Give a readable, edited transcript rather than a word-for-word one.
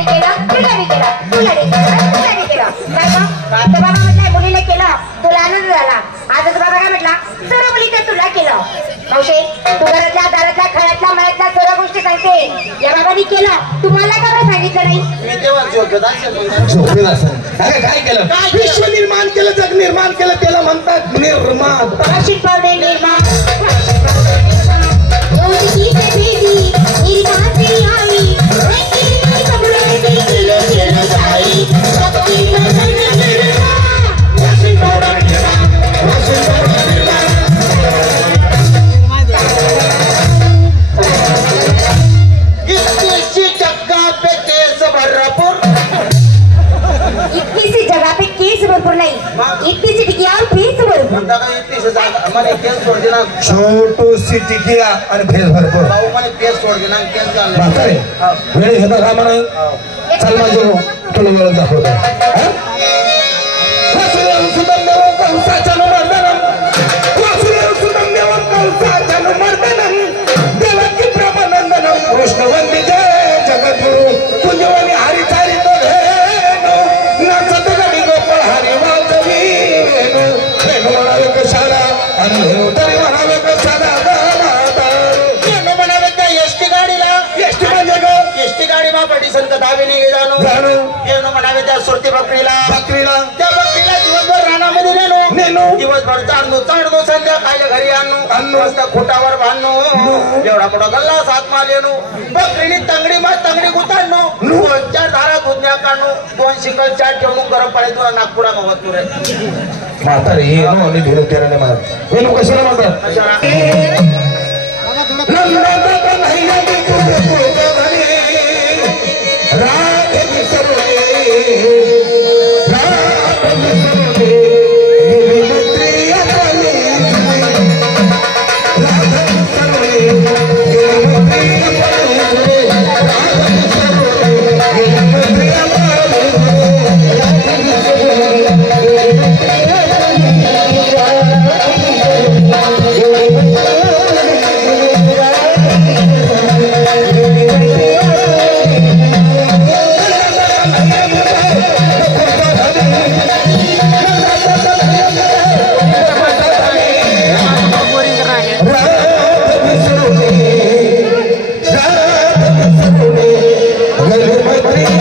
बी केलं तुला बी केलं तुला बी केलं तुला बी केलं काय गं तर बाबा म्हटलं मुलीने केलं तुला आनंद झाला आता बाबा काय म्हटला सर्व मुली ते तुला केलं मावशी तू घरातल्या दारातल्या खळ्यातल्या मळ्यातल्या सर्व गोष्टी सांगते या बाबांनी केलं तुम्हाला का बरं सांगितलं नाही मी तेव्हा झोपेत असेल अरे काय केलं विश्व निर्माण केलं जग निर्माण केलं त्याला म्हणतात निर्माण वाशिक पावडे निर्माण इतनी जगह पे केस भरपूर नहीं इतनी सी टिकिया और फेस भरपूर छोटू सी टिकिया और फेस भरपूर वेळ घेता का म्हणून चल माझे तुला वेळ दाखवतो कृष्ण वंदे जय जगद्गुरु कुंजवनी हरी चारी तो नाचत गडी गोपाळ हरी वाजवी वेणू म्हणावे कशाला आणि तरी म्हणावे कशाला वेणू म्हणावे त्या एसटी गाडीला एसटी म्हणजे ग एसटी गाडी मा पडी संत दावे निघे जाणू वेणू म्हणावे त्या सुरती बकरीला त्या बकरीला दिवसभर रानामध्ये नेणू दिवसभर चांडू संध्याकाळी घरी आणू मस्त खोटावर बांधणू एवढा मोठा गल्ला सात माल येणू बकरीने तंगडी गुताडणू 2-4 धारा दुधण्या काढणू 2 शिकल 4 ठेवून गरम पाणी तुला नागपुडा मागत तुरे म्हातारे हे नो आणि धीरे तेराने म्हणत हे लोक कशाला म्हणतात Hey,